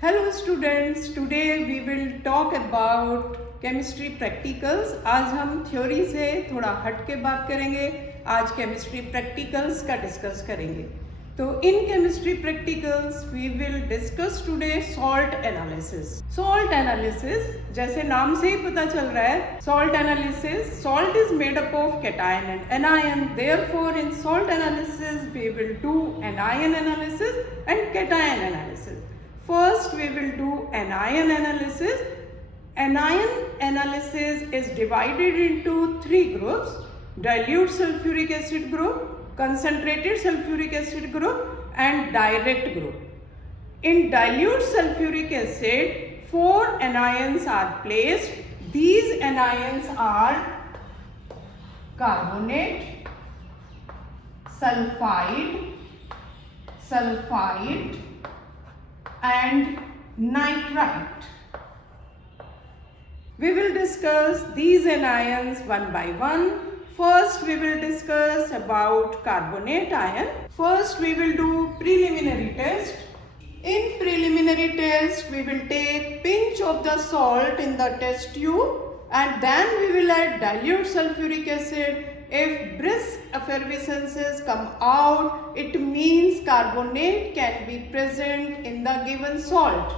Hello students, today we will talk about chemistry practicals. आज हम theory से थोड़ा हट के बात करेंगे. आज chemistry practicals का डिस्कस करेंगे. तो in chemistry practicals we will discuss today salt analysis. Salt analysis जैसे नाम से ही पता चल रहा है, salt analysis, salt is made up of cation and anion. Therefore in salt analysis we will do anion analysis and cation analysis. First we will do anion analysis. Anion analysis is divided into three groups: dilute sulfuric acid group, concentrated sulfuric acid group and direct group. In dilute sulfuric acid, 4 anions are placed. These anions are carbonate, sulfide and nitrite. We will discuss these anions one by one. First we will discuss about carbonate ion. First we will do preliminary test. In preliminary test we will take pinch of the salt in the test tube and then we will add dilute sulfuric acid. If brisk effervescences come out, it means carbonate can be present in the given salt.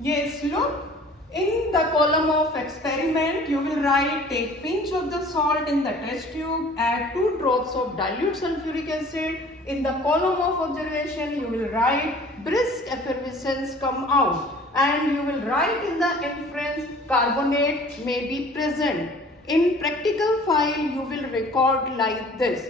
Yes, look. In the column of experiment, you will write take pinch of the salt in the test tube, add 2 drops of dilute sulfuric acid. In the column of observation, you will write brisk effervescence come out and you will write in the inference carbonate may be present. In practical file, you will record like this.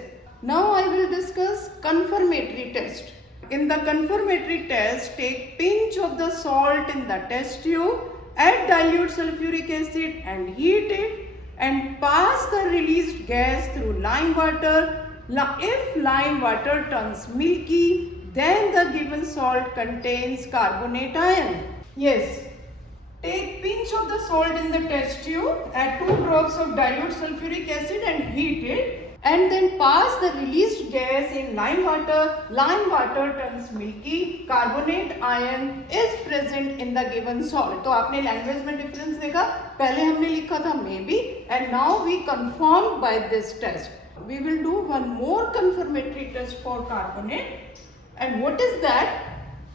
Now I will discuss confirmatory test. In the confirmatory test, take pinch of the salt in the test tube, add dilute sulfuric acid and heat it and pass the released gas through lime water. If lime water turns milky, then the given salt contains carbonate ion. Yes. Take pinch of the salt in the test tube, add 2 drops of dilute sulfuric acid and heat it and then pass the released gas in lime water. Lime water turns milky, carbonate ion is present in the given salt. तो आपने language में difference देखा, पहले हमने लिखा था maybe and now we confirmed by this test. We will do one more confirmatory test for carbonate and what is that?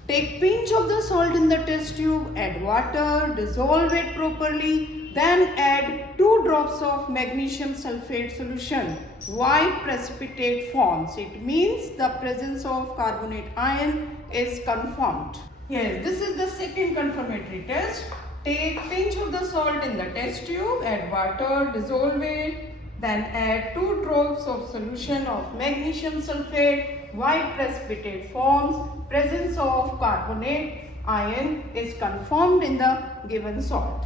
Take pinch of the salt in the test tube, add water, dissolve it properly, then add 2 drops of magnesium sulfate solution. White precipitate forms. It means the presence of carbonate ion is confirmed. Yes, this is the second confirmatory test. Take pinch of the salt in the test tube, add water, dissolve it, then add 2 drops of solution of magnesium sulfate. White precipitate forms. Presence of carbonate ion is confirmed in the given salt.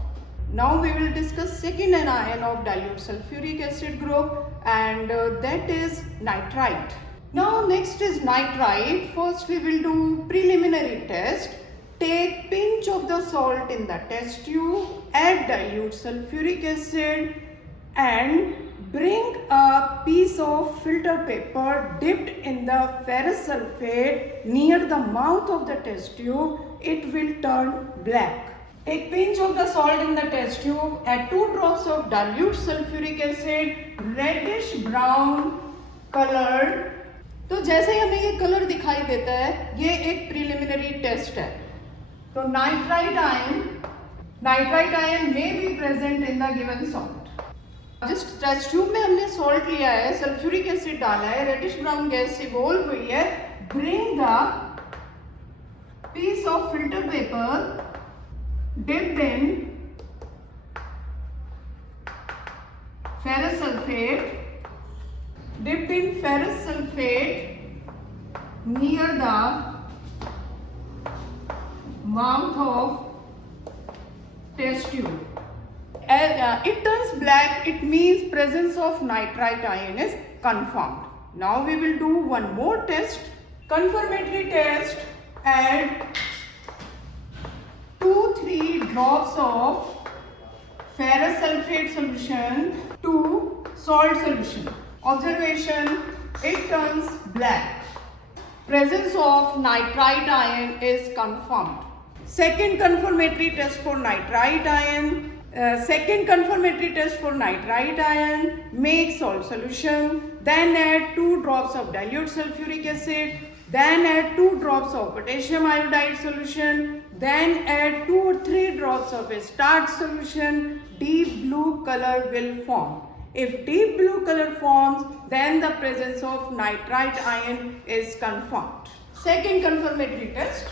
Now we will discuss second anion of dilute sulfuric acid group and that is nitrite. Now next is nitrite. First we will do preliminary test. Take pinch of the salt in the test tube, add dilute sulfuric acid and bring a piece of filter paper dipped in the ferrous sulfate near the mouth of the test tube. It will turn black. Take pinch of the salt in the test tube, add 2 drops of dilute sulfuric acid, reddish brown colored. तो जैसे ही हमें ये colour दिखाई देता है, ये एक preliminary test है. तो nitrite ion may be present in the given salt. जिस टेस्ट ट्यूब में हमने सॉल्ट लिया है, सल्फ्यूरिक एसिड डाला है, रेडिश ब्राउन गैस इवॉल्व हुई है, bring the piece of filter paper dipped in ferrous sulfate near the mouth of test tube. It turns black, it means presence of nitrite ion is confirmed. Now we will do one more test, confirmatory test. Add 2-3 drops of ferrous sulfate solution to salt solution. Observation, it turns black. presence of nitrite ion is confirmed. Second confirmatory test for nitrite ion. Make salt solution, then add 2 drops of dilute sulfuric acid, then add 2 drops of potassium iodide solution, then add 2 or 3 drops of a starch solution. Deep blue color will form. If deep blue color forms, then the presence of nitrite ion is confirmed. Second confirmatory test.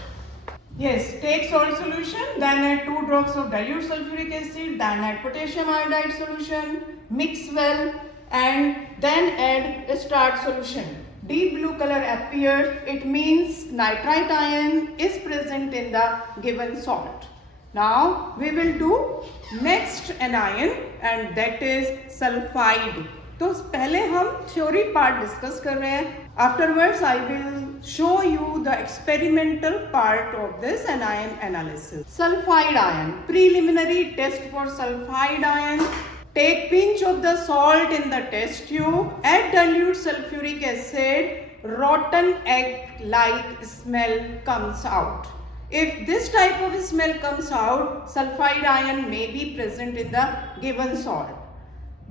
Yes, take salt solution, then add 2 drops of dilute sulfuric acid, then add potassium iodide solution, mix well, and then add a starch solution. Deep blue color appears, it means nitrite ion is present in the given salt. Now we will do next anion, and that is sulfide. तो पहले हम theory part discuss कर रहे हैं. Afterwards I will show you the experimental part of this anion analysis. Sulfide ion. Preliminary test for sulfide ion. Take pinch of the salt in the test tube. Add dilute sulfuric acid. Rotten egg like smell comes out. If this type of smell comes out, sulfide ion may be present in the given salt.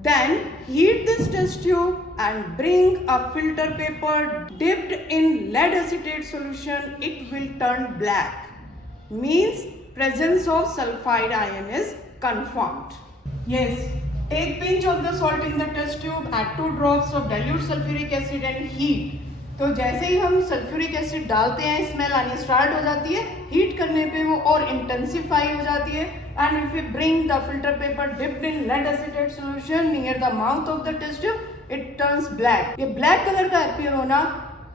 Then heat this test tube and bring a filter paper dipped in lead acetate solution. It will turn black. Means presence of sulfide ion is confirmed. Yes. Take pinch of the salt in the test tube, add 2 drops of dilute sulfuric acid and heat. तो जैसे ही हम sulphuric acid डालते हैं smell आनी start हो जाती है. Heat करने पे वो और इंटेंसिफाई हो जाती है. And if we bring the filter paper dipped in lead acetate solution near the mouth of the test tube, it turns black. ये black color का appear होना,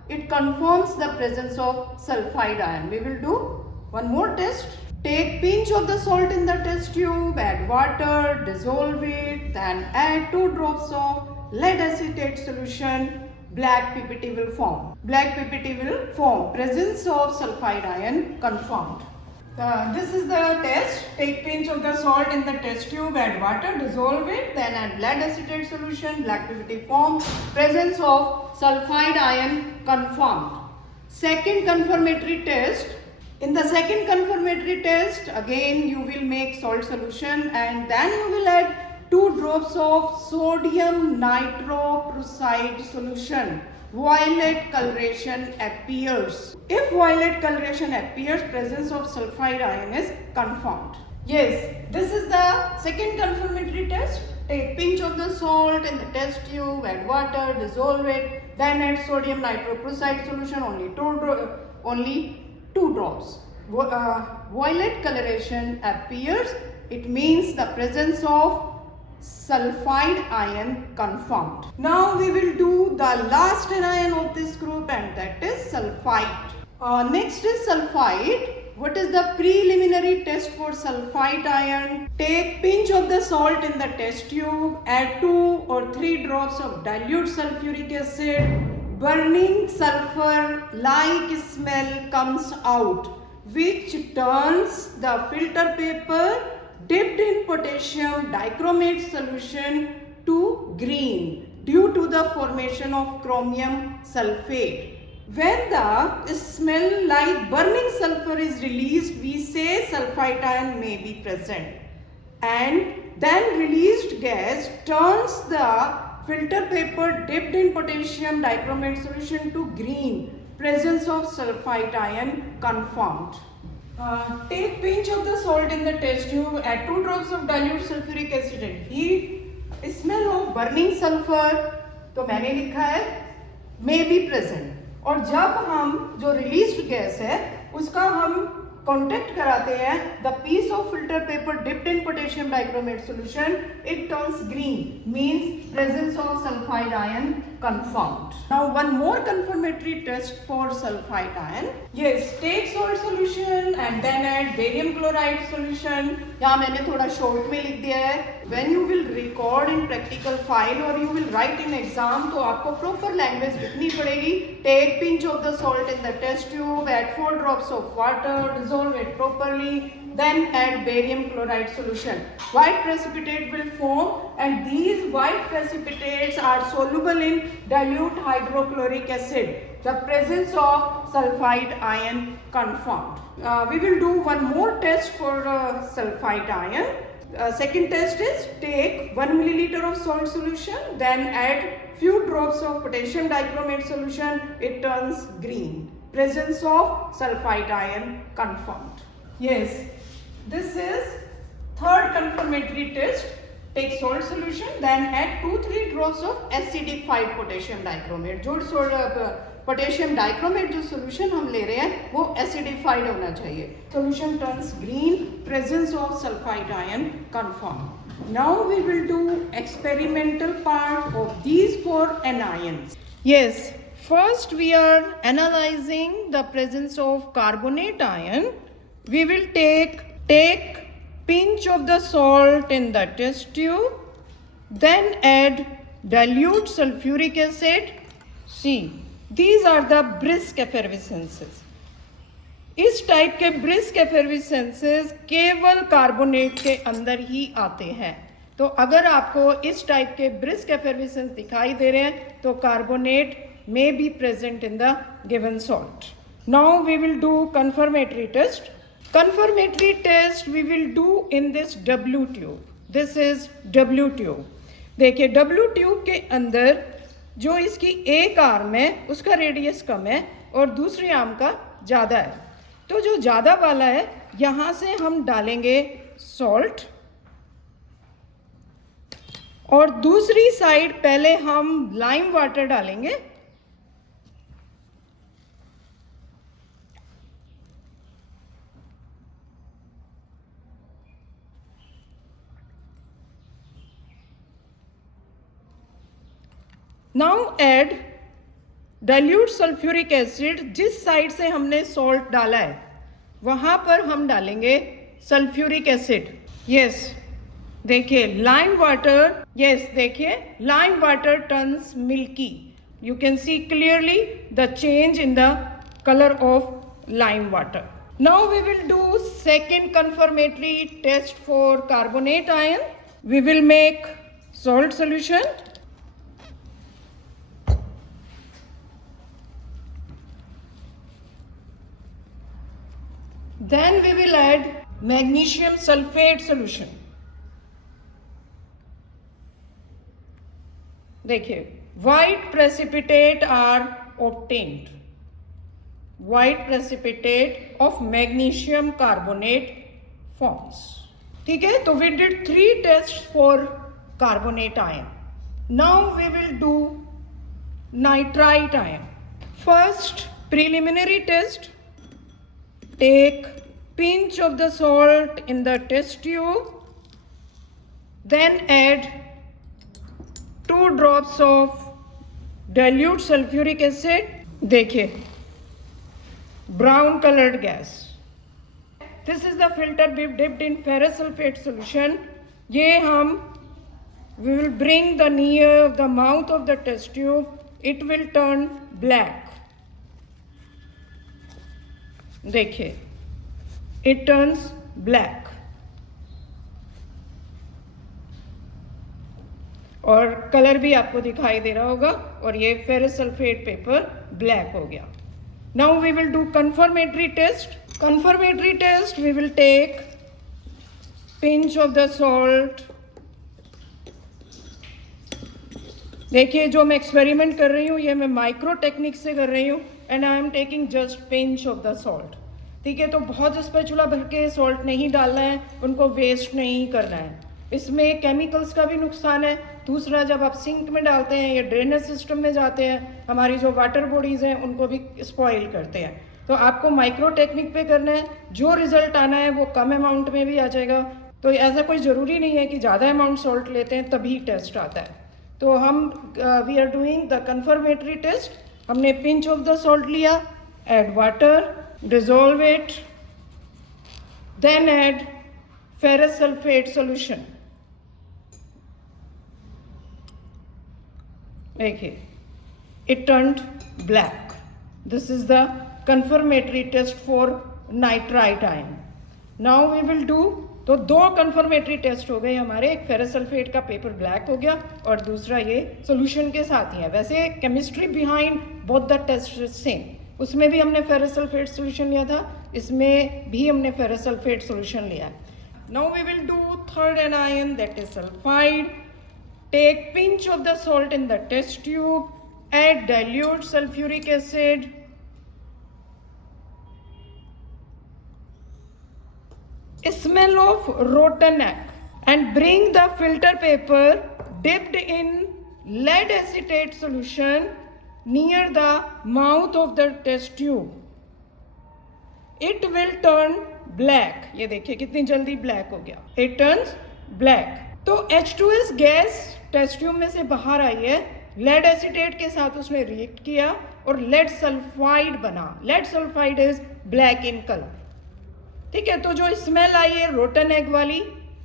it confirms the presence of sulfide ion. We will do one more test. Take pinch of the salt in the test tube, add water, dissolve it, then add 2 drops of lead acetate solution. Black PPT will form. Presence of sulfide ion confirmed. This is the test. Take pinch of the salt in the test tube, add water, dissolve it, then add lead acetate solution. Black PPT form. Presence of sulfide ion confirmed. Second confirmatory test. In the second confirmatory test, again you will make salt solution and then you will add 2 drops of sodium nitroprusside solution. Violet coloration appears. If violet coloration appears, presence of sulfide ion is confirmed. Yes, this is the second confirmatory test. Take pinch of the salt in the test tube, add water, dissolve it, then add sodium nitroprusside solution, only 2 drops. Violet coloration appears. It means the presence of sulfide ion confirmed. Now we will do the last anion of this group, and that is sulfide. Next is sulfide. What is the preliminary test for sulfide ion? Take pinch of the salt in the test tube, add 2 or 3 drops of dilute sulfuric acid. Burning sulfur like smell comes out, which turns the filter paper dipped in potassium dichromate solution to green due to the formation of chromium sulfate. When the smell like burning sulfur is released, we say sulfide ion may be present, and then released gas turns the filter paper dipped in potassium dichromate solution to green. Presence of sulfide ion confirmed. Take pinch of the salt in the test tube, add 2 drops of dilute sulfuric acid and heat. Smell of burning sulfur, तो मैंने लिखा है may be present. और जब हम जो released gas है उसका हम contact कराते हैं the piece of filter paper dipped in potassium dichromate solution, it turns green, means presence of sulfide ion confirmed. Now one more confirmatory test for sulfide ion. Yes, take salt solution and then add barium chloride solution. यहाँ मैंने थोड़ा short में लिख दिया है. When you will record in practical file or you will write in exam, तो आपको proper language लिखनी पड़ेगी. Take pinch of the salt in the test tube, add 4 drops of water, dissolve it properly, then add barium chloride solution. White precipitate will form, and these white precipitates are soluble in dilute hydrochloric acid. The presence of sulfide ion confirmed. We will do one more test for sulfide ion. Second test is take 1 milliliter of salt solution, then add few drops of potassium dichromate solution. It turns green. Presence of sulfide ion confirmed. Yes, this is third confirmatory test. Take salt solution, then add 2-3 drops of acidified potassium dichromate. जो potassium dichromate जो solution हम ले रहे हैं वो acidified होना चाहिए. Solution turns green. Presence of sulphide ion confirm. Now we will do experimental part of these for anions. Yes, first we are analyzing the presence of carbonate ion. We will take pinch of the salt in the test tube, then add dilute sulphuric acid. See, these are the brisk effervescences. इस type के brisk एफर्विसेंसेस केवल carbonate के अंदर ही आते हैं. तो अगर आपको इस टाइप के ब्रिस्क एफर्विसेंस दिखाई दे रहे हैं तो carbonate may be present in the given salt. Now we will do confirmatory test. Confirmatory test we will do in this W tube. This is W tube. देखिए W ट्यूब के अंदर जो इसकी एक आर्म है उसका रेडियस कम है और दूसरी आर्म का ज़्यादा है. तो जो ज़्यादा वाला है यहाँ से हम डालेंगे सॉल्ट और दूसरी साइड पहले हम लाइम वाटर डालेंगे. Now add dilute sulphuric acid. जिस साइड से हमने सॉल्ट डाला है वहां पर हम डालेंगे सल्फ्यूरिक एसिड. यस, देखिए लाइम वाटर. यस, देखिए lime water turns milky. You can see clearly the change in the colour of lime water. Now we will do second confirmatory test for carbonate ion. We will make salt solution. Then we will add magnesium sulfate solution. देखिए white precipitate are obtained. White precipitate of magnesium carbonate forms. ठीक है, तो we did 3 tests for carbonate ion. Now we will do nitrite ion. First preliminary test. Take pinch of the salt in the test tube, then add 2 drops of dilute sulphuric acid. देखिए brown colored gas. This is the filter dipped in ferrous sulfate solution. ये हम we will bring the near the mouth of the test tube. It will turn black. देखिए it turns black और colour भी आपको दिखाई दे रहा होगा और ये फेरस सल्फेट पेपर ब्लैक हो गया. Now we will do confirmatory test. Confirmatory test we will take pinch of the salt. देखिए जो मैं एक्सपेरिमेंट कर रही हूँ ये मैं माइक्रो टेक्निक से कर रही हूँ and I am taking just pinch of the salt. ठीक है, तो बहुत स्पैचुला भर के सॉल्ट नहीं डालना है, उनको वेस्ट नहीं करना है. इसमें केमिकल्स का भी नुकसान है. दूसरा, जब आप सिंक में डालते हैं या ड्रेनेज सिस्टम में जाते हैं हमारी जो वाटर बॉडीज़ हैं उनको भी स्पॉइल करते हैं. तो आपको माइक्रो टेक्निक पे करना है. जो रिजल्ट आना है वो कम अमाउंट में भी आ जाएगा. तो ऐसा कोई ज़रूरी नहीं है कि ज़्यादा अमाउंट सॉल्ट लेते हैं तभी टेस्ट आता है. तो हम we are doing the confirmatory test. हमने पिंच ऑफ द सॉल्ट लिया, add water, dissolve it, then add ferrous sulfate solution. देखिए it turned black. This is the confirmatory test for nitrite ion. Now we will do, तो दो confirmatory test हो गए हमारे, एक ferrous sulphate का paper black हो गया और दूसरा ये सॉल्यूशन के साथ ही है। वैसे chemistry behind both the test same, उसमें भी हमने फेरस सल्फेट सॉल्यूशन लिया था, इसमें भी हमने फेरस सल्फेट सॉल्यूशन लिया है। Now we will do third anion, that is sulphide. Take pinch of the salt in the test tube, add dilute sulfuric acid, smell of rotten egg, and bring the filter paper dipped in lead acetate solution near the mouth of the test tube. It will turn black. ये देखिए कितनी जल्दी black हो गया, it turns black. तो H2S gas test tube में से बाहर आई है, लेड एसीटेट के साथ उसने रिएक्ट किया और लेड सल्फाइड बना। Lead sulphide is black in colour, ठीक है। तो जो स्मेल आई है रोटन एग वाली,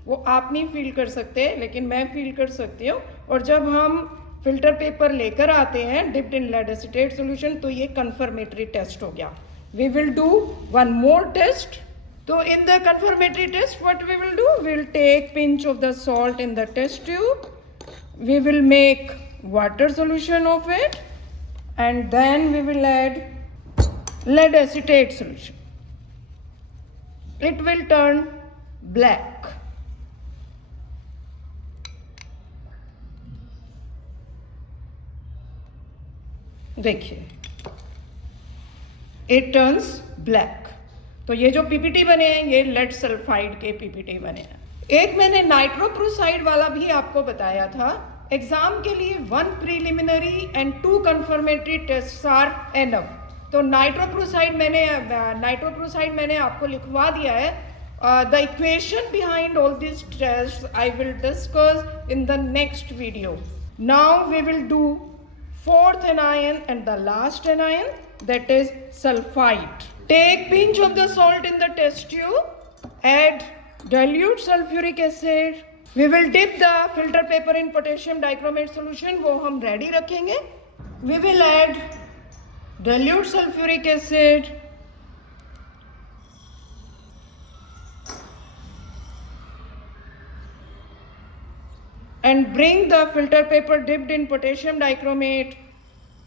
वो आप नहीं फील कर सकते लेकिन मैं फील कर सकती हूँ। और जब हम फिल्टर पेपर लेकर आते हैं dipped in lead acetate solution, तो ये कंफर्मेटरी टेस्ट हो गया। We will do one more test. तो in the confirmatory test what we will do, we will take pinch of the salt in the test tube, we will make water solution of it, and then we will add lead acetate solution. It will turn black. देखिए it turns black. तो ये जो PPT बने हैं ये lead sulphide के PPT बने हैं। एक मैंने नाइट्रोप्रुसाइड वाला भी आपको बताया था। एग्जाम के लिए 1 preliminary and 2 confirmatory test are enough. तो नाइट्रोप्रुसाइड मैंने आपको लिखवा दिया है। The equation behind all this test I will discuss in the next video. Now we will do fourth anion and the last anion, that is sulfide. Take pinch of the salt in the test tube, add dilute sulphuric acid. We will dip the filter paper in potassium dichromate solution, वो हम ready रखेंगे। We will add dilute sulphuric acid, and bring the filter paper dipped in potassium dichromate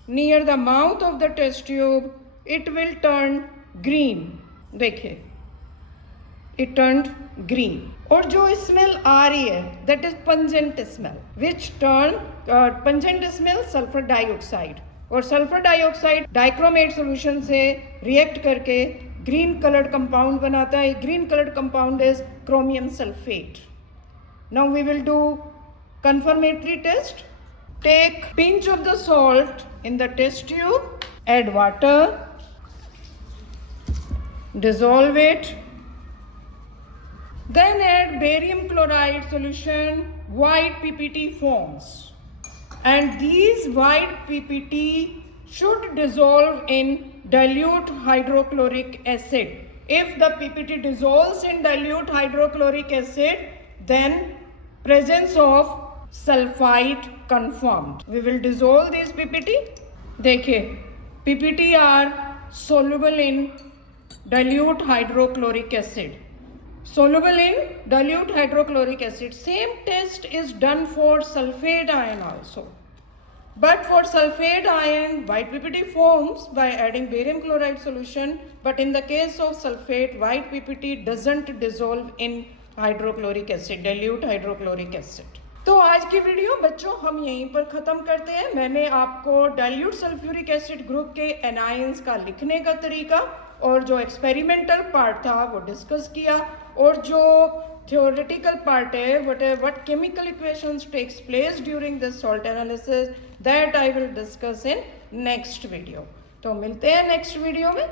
near the mouth of the test tube. It will turn green. देखिए it turned green. और जो smell आ रही है that is pungent smell, which turn pungent smell sulfur dioxide, और sulphur dioxide dichromate solution से react करके green coloured compound बनाता है। Green coloured compound is chromium sulphate. Now we will do confirmatory test. Take pinch of the salt in the test tube, add water, dissolve it, then add barium chloride solution, white PPT forms, and these white PPT should dissolve in dilute hydrochloric acid. If the PPT dissolves in dilute hydrochloric acid, then presence of sulfide confirmed. We will dissolve this PPT. देखिए PPT are soluble in dilute hydrochloric acid. Soluble in dilute hydrochloric acid. Same test is done for sulfate ion also. But for sulfate ion, white PPT forms by adding barium chloride solution. But in the case of sulfate, white PPT doesn't dissolve in hydrochloric acid, dilute hydrochloric acid. तो आज की video बच्चों हम यहीं पर ख़त्म करते हैं। मैंने आपको डाइल्यूट सल्फ्यूरिक एसिड ग्रुप के एनायंस का लिखने का तरीका और जो एक्सपेरिमेंटल पार्ट था वो डिस्कस किया, और जो theoretical part है what chemical equations takes place during this salt analysis, that I will discuss in next video. तो मिलते हैं नेक्स्ट वीडियो में।